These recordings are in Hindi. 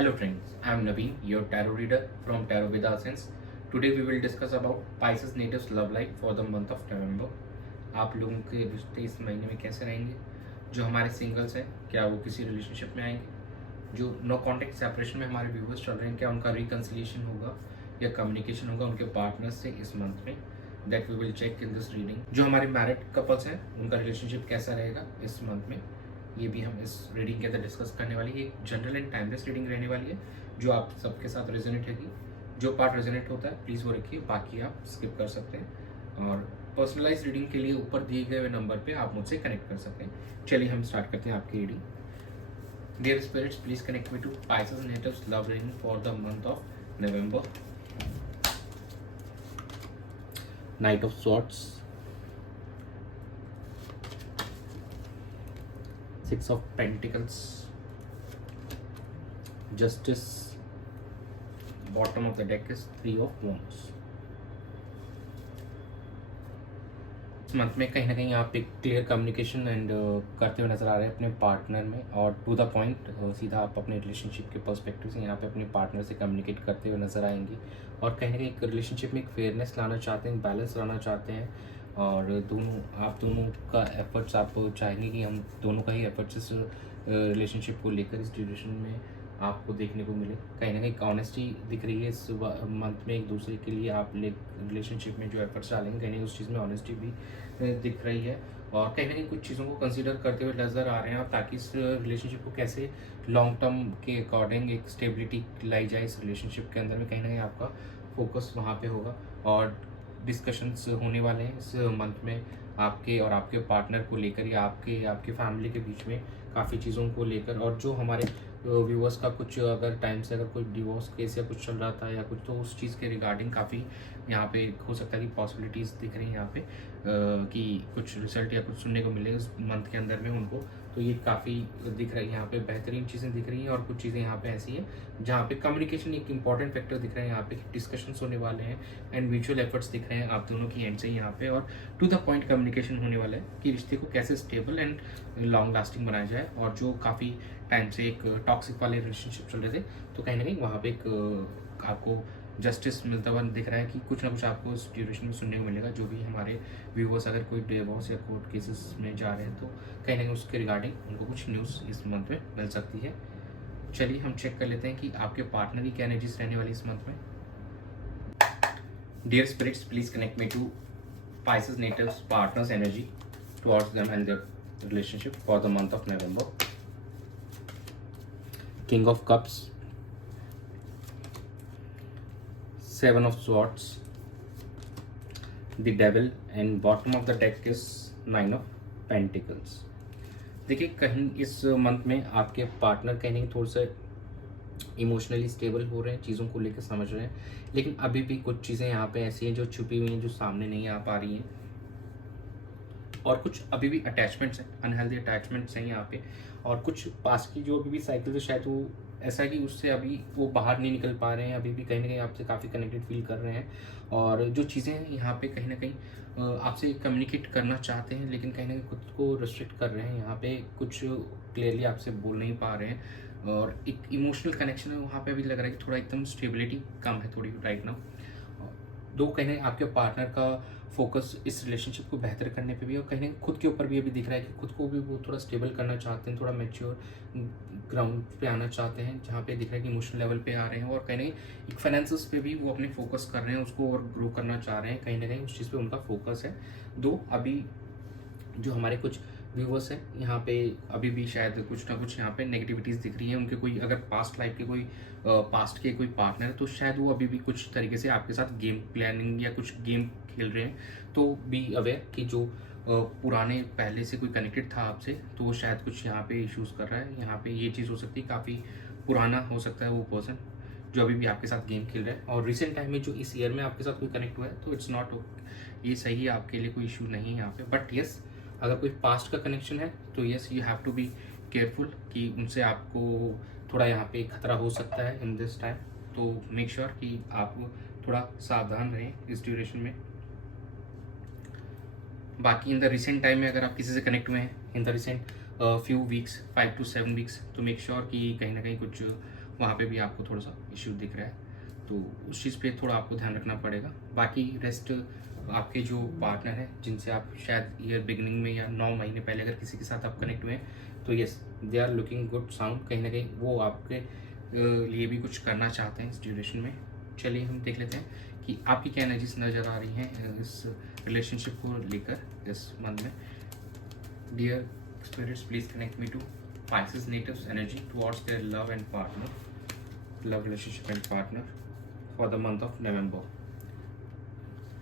Hello friends, I am Naveen, your tarot reader from Tarot Veda Sense. Today we will discuss about Pisces natives love life for the month of November. आप लोगों के रिश्ते इस महीने में कैसे रहेंगे? जो हमारे सिंगल्स हैं, क्या वो किसी रिलेशनशिप में आएंगे? जो नो कॉन्टेक्ट सेपरेशन में हमारे व्यूवर्स चल रहे हैं, क्या उनका रिकन्सिलिएशन होगा या कम्युनिकेशन होगा उनके पार्टनर्स से इस मंथ में? That we will check in this reading. जो हमारे मैरिड कपल्स हैं, उनका रिलेशनशिप कैसा रहेगा इस मंथ में, ये भी हम इस रीडिंग के अंदर डिस्कस करने वाली है. एक जनरल एंड टाइमलेस रीडिंग रहने वाली है जो आप सबके साथ रेजोनेट होगी. जो पार्ट रेजोनेट होता है प्लीज़ वो रखिए, बाकी आप स्किप कर सकते हैं. और पर्सनलाइज रीडिंग के लिए ऊपर दिए गए हुए नंबर पे आप मुझसे कनेक्ट कर सकते हैं. चलिए हम स्टार्ट करते हैं आपकी reading. Dear spirits, please connect me to Pisces natives love reading for the month of November. Knight of Swords, Six of Pentacles, Justice, bottom of the deck is Three of Wands. इस मंथ में कहीं ना कहीं आप एक क्लियर कम्युनिकेशन एंड करते हुए नजर आ रहे हैं अपने पार्टनर में, और टू द पॉइंट सीधा आप अपने रिलेशनशिप के पर्सपेक्टिव से यहाँ पे अपने पार्टनर से कम्युनिकेट करते हुए नजर आएंगे. और कहीं ना कहीं एक रिलेशनशिप में एक फेयरनेस लाना चाहते हैं, बैलेंस लाना चाहते हैं. और आप दोनों का एफर्ट्स आप चाहेंगे कि हम दोनों का ही एफर्ट्स इस रिलेशनशिप को लेकर इस ड्यूरेशन में आपको देखने को मिले. कहीं ना कहीं ऑनेस्टी दिख रही है इस मंथ में. एक दूसरे के लिए आप रिलेशनशिप में जो एफर्ट्स डालेंगे, कहीं ना कहीं उस चीज़ में ऑनेस्टी भी दिख रही है. और कहीं ना कहीं कुछ चीज़ों को कंसीडर करते हुए नज़र आ रहे हैं आप, ताकि इस रिलेशनशिप को कैसे लॉन्ग टर्म के अकॉर्डिंग एक स्टेबिलिटी लाई जाए इस रिलेशनशिप के अंदर में. कहीं ना कहीं आपका फोकस वहाँ पे होगा और डिस्कशंस होने वाले हैं इस मंथ में आपके और आपके पार्टनर को लेकर, या आपके फैमिली के बीच में काफ़ी चीज़ों को लेकर. और जो हमारे व्यूवर्स का कुछ अगर टाइम से अगर कोई डिवोर्स केस या कुछ चल रहा था या कुछ, तो उस चीज़ के रिगार्डिंग काफ़ी यहाँ पे हो सकता है कि पॉसिबिलिटीज़ दिख रही हैं यहाँ पे कि कुछ रिजल्ट या कुछ सुनने को मिले उस मंथ के अंदर में उनको. तो ये काफ़ी दिख रही है यहाँ पे, बेहतरीन चीज़ें दिख रही हैं. और कुछ चीज़ें यहाँ पे ऐसी है जहाँ पे कम्युनिकेशन एक इंपॉर्टेंट फैक्टर दिख रहे हैं यहाँ पे, डिस्कशंस होने वाले हैं एंड म्यूचुअल एफर्ट्स दिख रहे हैं आप दोनों की एंड से यहाँ पे. और टू द पॉइंट कम्युनिकेशन होने वाला है कि रिश्ते को कैसे स्टेबल एंड लॉन्ग लास्टिंग बनाया जाए. और जो काफ़ी टाइम से एक टॉक्सिक वाले रिलेशनशिप चल रहे थे, तो कहीं ना कहीं वहाँ पे एक आपको जस्टिस मिलता हुआ दिख रहा है कि कुछ ना कुछ आपको इस ड्यूरेशन में सुनने को मिलेगा. जो भी हमारे व्यूवर्स अगर कोई डिवोर्स या कोर्ट केसेस में जा रहे हैं, तो कहीं ना कहीं उसके रिगार्डिंग उनको कुछ न्यूज़ इस मंथ में मिल सकती है. चलिए हम चेक कर लेते हैं कि आपके पार्टनर की क्या एनर्जीज रहने वाली इस मंथ में. Dear spirits, please connect me to Pisces natives partners energy towards them and their relationship for the month of November. King of Cups, Seven of Swords, the Devil, and bottom of the deck is Nine of Pentacles. देखिए, कहीं इस मंथ में आपके पार्टनर कहीं थोड़ा सा इमोशनली स्टेबल हो रहे हैं, चीज़ों को लेकर समझ रहे हैं, लेकिन अभी भी कुछ चीज़ें यहाँ पे ऐसी हैं जो छुपी हुई हैं, जो सामने नहीं आ पा रही हैं. और कुछ अभी भी अटैचमेंट्स हैं, अनहेल्दी अटैचमेंट्स हैं यहाँ पे. और कुछ पास की जो अभी भी साइकिल है, शायद वो ऐसा है कि उससे अभी वो बाहर नहीं निकल पा रहे हैं, अभी भी कहीं ना कहीं आपसे काफ़ी कनेक्टेड फील कर रहे हैं. और जो चीज़ें हैं यहाँ पे कहीं ना कहीं आपसे कम्युनिकेट करना चाहते हैं, लेकिन कहीं ना कहीं खुद को रिस्ट्रिक्ट कर रहे हैं. यहाँ पे कुछ क्लियरली आपसे बोल नहीं पा रहे हैं. और एक इमोशनल कनेक्शन है वहाँ पे अभी लग रहा है कि थोड़ा एकदम स्टेबिलिटी कम है थोड़ी राइट नाउ. दो कहीं ना आपके पार्टनर का फोकस इस रिलेशनशिप को बेहतर करने पे भी, और कहीं ना खुद के ऊपर भी अभी दिख रहा है कि खुद को भी वो थोड़ा स्टेबल करना चाहते हैं, थोड़ा मैच्योर ग्राउंड पे आना चाहते हैं, जहाँ पे दिख रहा है कि इमोशनल लेवल पे आ रहे हैं. और कहीं ना कहीं एक फाइनेंसेस पे भी वो अपने फोकस कर रहे हैं, उसको और ग्रो करना चाह रहे हैं. कहीं ना कहीं उस चीज़ पे उनका फोकस है. दो अभी जो हमारे कुछ व्यूवर्स हैं यहाँ पे अभी भी शायद कुछ ना कुछ यहाँ पे नेगेटिविटीज़ दिख रही है. उनके कोई अगर पास्ट लाइफ के कोई पास्ट के कोई पार्टनर है, तो शायद वो अभी भी कुछ तरीके से आपके साथ गेम प्लानिंग या कुछ गेम खेल रहे हैं. तो बी अवेयर कि जो पुराने पहले से कोई कनेक्टेड था आपसे, तो वो शायद कुछ यहाँ पे इश्यूज़ कर रहा है. यहाँ पे ये चीज़ हो सकती है, काफ़ी पुराना हो सकता है वो पर्सन जो अभी भी आपके साथ गेम खेल रहा है. और रिसेंट टाइम में जो इस ईयर में आपके साथ कोई कनेक्ट हुआ है, तो इट्स नॉट, ये सही है, आपके लिए कोई इशू नहीं है यहाँ पे. बट यस, अगर कोई पास्ट का कनेक्शन है, तो yes you have to be careful कि उनसे आपको थोड़ा यहाँ पे खतरा हो सकता है इन दिस टाइम. तो मेक श्योर कि आप थोड़ा सावधान रहें इस ड्यूरेशन में. बाकी इन द रिसेंट टाइम में अगर आप किसी से कनेक्ट हुए हैं in the recent few weeks, 5 to 7 weeks, तो मेक श्योर कि कहीं ना कहीं कुछ वहाँ पे भी आपको थोड़ा सा इश्यू दिख रहा है, तो उस चीज़ पे थोड़ा आपको ध्यान रखना पड़ेगा। बाकी रेस्ट आपके जो पार्टनर है जिनसे आप शायद ईयर बिगिनिंग में या 9 महीने पहले अगर किसी के साथ आप कनेक्ट हुए हैं तो yes they are looking good sound, कहीं ना कहीं वो आपके लिए भी कुछ करना चाहते हैं इस ड्यूरेशन में। चलिए हम देख लेते हैं कि आपकी क्या एनर्जीज नज़र आ रही हैं इस रिलेशनशिप को लेकर इस मंथ में। Dear spirits, please connect me to Pisces natives energy towards their love and partner, love relationship and partner for the month of November.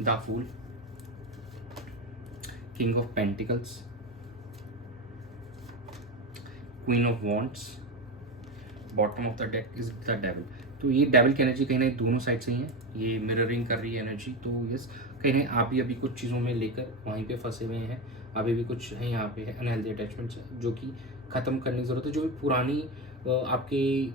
The Fool, King of Pentacles, Queen of Wands, bottom of the deck is the Devil. तो ये डेविल की एनर्जी कहीं ना दोनों साइड से ही है, ये मिररिंग कर रही है एनर्जी। तो यस कहीं ना आप भी अभी कुछ चीज़ों में लेकर वहीं पे फंसे हुए हैं, अभी भी कुछ है यहाँ पे है अनहेल्दी अटैचमेंट्स जो कि ख़त्म करने की ज़रूरत है। जो भी पुरानी आपकी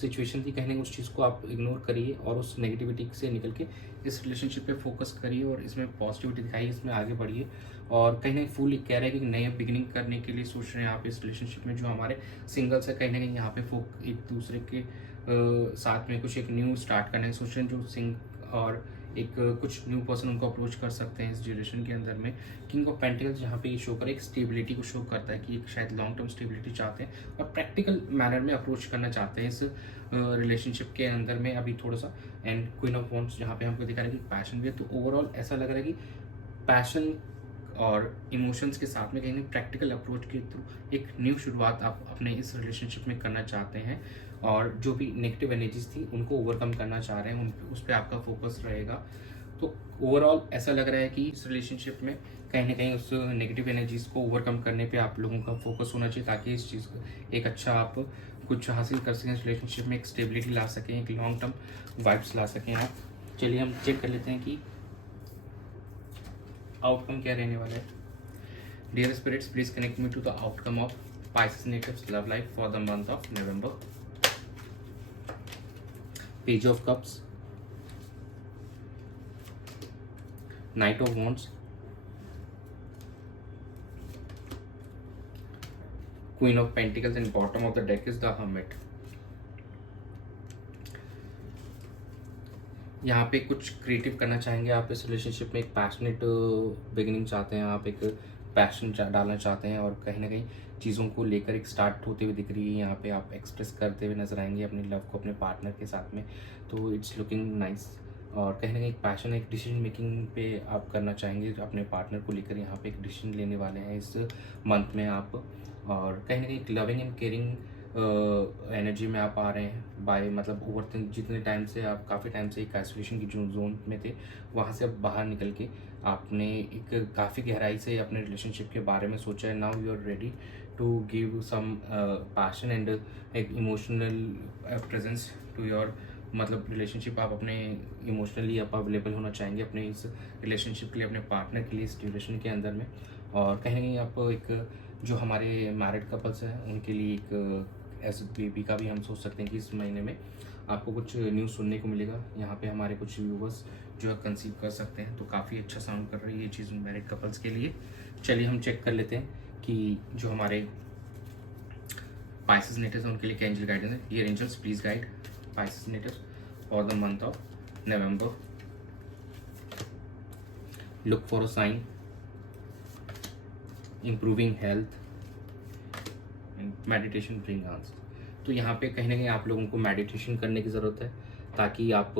सिचुएशन थी कहीं ना उस चीज़ को आप इग्नोर करिए और उस नेगेटिविटी से निकल के इस रिलेशनशिप पे फोकस करिए और इसमें पॉजिटिविटी दिखाइए, इसमें आगे बढ़िए। और कहीं ना फुल कह रहे हैं कि नए बिगिनिंग करने के लिए सोच रहे हैं आप इस रिलेशनशिप में। जो हमारे सिंगल्स है कहीं ना कहीं यहाँ पे एक दूसरे के साथ में कुछ एक न्यू स्टार्ट करने की सोच रहे हैं। जो सिंग और एक कुछ न्यू पर्सन उनको अप्रोच कर सकते हैं इस ड्यूरेशन के अंदर में। किंग ऑफ पेंटिकल्स यहाँ पे ये शो कर एक स्टेबिलिटी को शो करता है कि एक शायद लॉन्ग टर्म स्टेबिलिटी चाहते हैं और प्रैक्टिकल मैनर में अप्रोच करना चाहते हैं इस रिलेशनशिप के अंदर में अभी थोड़ा सा। एंड क्वीन ऑफ वॉन्ड्स जहाँ पे हमको दिखा रहा है कि पैशन भी है, तो ओवरऑल ऐसा लग रहा है कि पैशन और इमोशंस के साथ में कहीं ना प्रैक्टिकल अप्रोच के थ्रू एक न्यू शुरुआत आप अपने इस रिलेशनशिप में करना चाहते हैं और जो भी नेगेटिव एनर्जीज थी उनको ओवरकम करना चाह रहे हैं, उस पर आपका फोकस रहेगा। तो ओवरऑल ऐसा लग रहा है कि इस रिलेशनशिप में कहीं ना कहीं उस नेगेटिव एनर्जीज को ओवरकम करने पे आप लोगों का फोकस होना चाहिए ताकि इस चीज़ को एक अच्छा आप कुछ हासिल कर सकें इस रिलेशनशिप में, एक स्टेबिलिटी ला सकें, एक लॉन्ग टर्म वाइब्स ला सकें आप। चलिए हम चेक कर लेते हैं कि आउटकम क्या रहने वाला है। Dear spirits, please connect me to the outcome of Pisces natives love life for the month of November. Page of Cups, Knight of Wands, Queen of Pentacles, and bottom of the deck is the Hermit. यहाँ पे कुछ क्रिएटिव करना चाहेंगे आप इस रिलेशनशिप में, एक पैशनेट बिगिनिंग चाहते हैं आप, एक पैशन डालना चाहते हैं और कहीं ना कहीं चीज़ों को लेकर एक स्टार्ट होते हुए दिख रही है। यहाँ पे आप एक्सप्रेस करते हुए नजर आएंगे अपनी लव को अपने पार्टनर के साथ में, तो इट्स लुकिंग नाइस। और कहीं ना कहीं एक पैशन, एक डिसीजन मेकिंग पे आप करना चाहेंगे अपने पार्टनर को लेकर, यहाँ पे एक डिसीजन लेने वाले हैं इस मंथ में आप। और कहीं ना कहीं एक लविंग एंड केयरिंग एनर्जी में आप आ रहे हैं बाय मतलब ओवर थिंक जितने टाइम से आप काफ़ी टाइम से एक आइसोलेशन की जो जोन में थे वहाँ से अब बाहर निकल के आपने एक काफ़ी गहराई से अपने रिलेशनशिप के बारे में सोचा है। Now you are ready to give some passion and एक इमोशनल प्रेजेंस टू योर मतलब रिलेशनशिप। आप अपने इमोशनली आप अवेलेबल होना चाहेंगे अपने इस रिलेशनशिप के लिए, अपने पार्टनर के लिए इस ड्यूरेशन के अंदर में। और कहीं ना कहीं आप एक जो हमारे मैरिड कपल्स हैं उनके लिए एक एस बेबी का भी हम सोच सकते हैं कि इस महीने में आपको कुछ न्यूज़ सुनने को मिलेगा। यहाँ पे हमारे कुछ व्यूवर्स जो है कंसीव कर सकते हैं, तो काफ़ी अच्छा साउंड कर रही है ये चीज़ मैरिड कपल्स के लिए। चलिए हम चेक कर लेते हैं कि जो हमारे Pisces natives हैं उनके लिए क्या एंजल गाइडेंस है। Dear angels, please guide Pisces natives for the month of November. Look for a sign, improving health and meditation bring answers. तो यहाँ पे कहीं ना कहीं आप लोगों को मेडिटेशन करने की ज़रूरत है ताकि आप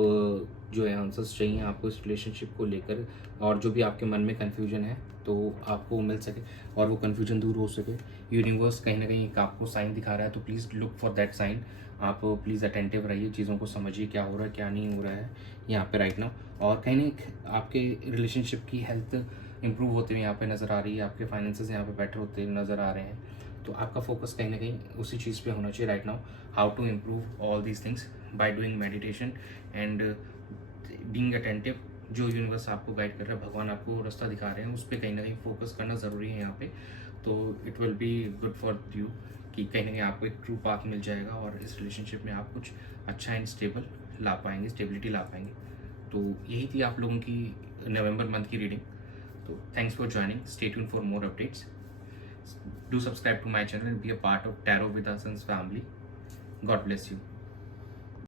जो है आंसर्स चाहिए आपको इस रिलेशनशिप को लेकर और जो भी आपके मन में कन्फ्यूजन है तो आपको मिल सके और वो कन्फ्यूजन दूर हो सके। यूनिवर्स कहीं ना कहीं एक आपको साइन दिखा रहा है, तो please look for that sign. आप प्लीज़ अटेंटिव रहिए, चीज़ों को समझिए क्या हो रहा है क्या नहीं हो रहा है यहाँ पे राइट नाउ। और कहीं ना आपके रिलेशनशिप की हेल्थ इंप्रूव होते हुए यहाँ पे नज़र आ रही है, आपके फाइनेंसेस यहाँ पे बेटर होते हुए नज़र आ रहे हैं। तो आपका फोकस कहीं ना कहीं उसी चीज़ पे होना चाहिए right now, how to improve all these things by doing meditation and being attentive. जो यूनिवर्स आपको गाइड कर रहा है, भगवान आपको रास्ता दिखा रहे हैं, उस पर कहीं ना कहीं फोकस करना ज़रूरी है यहाँ पे। तो it will be good for you कि कहीं ना कहीं आपको एक ट्रू पाथ मिल जाएगा और इस रिलेशनशिप में आप कुछ अच्छा एंड स्टेबल ला पाएंगे, स्टेबिलिटी ला पाएंगे। तो यही थी आप लोगों की नवंबर मंथ की रीडिंग। तो thanks for joining. Stay tuned for more updates. Do subscribe to my channel and be a part of Tarot with Our Sons family. God bless you.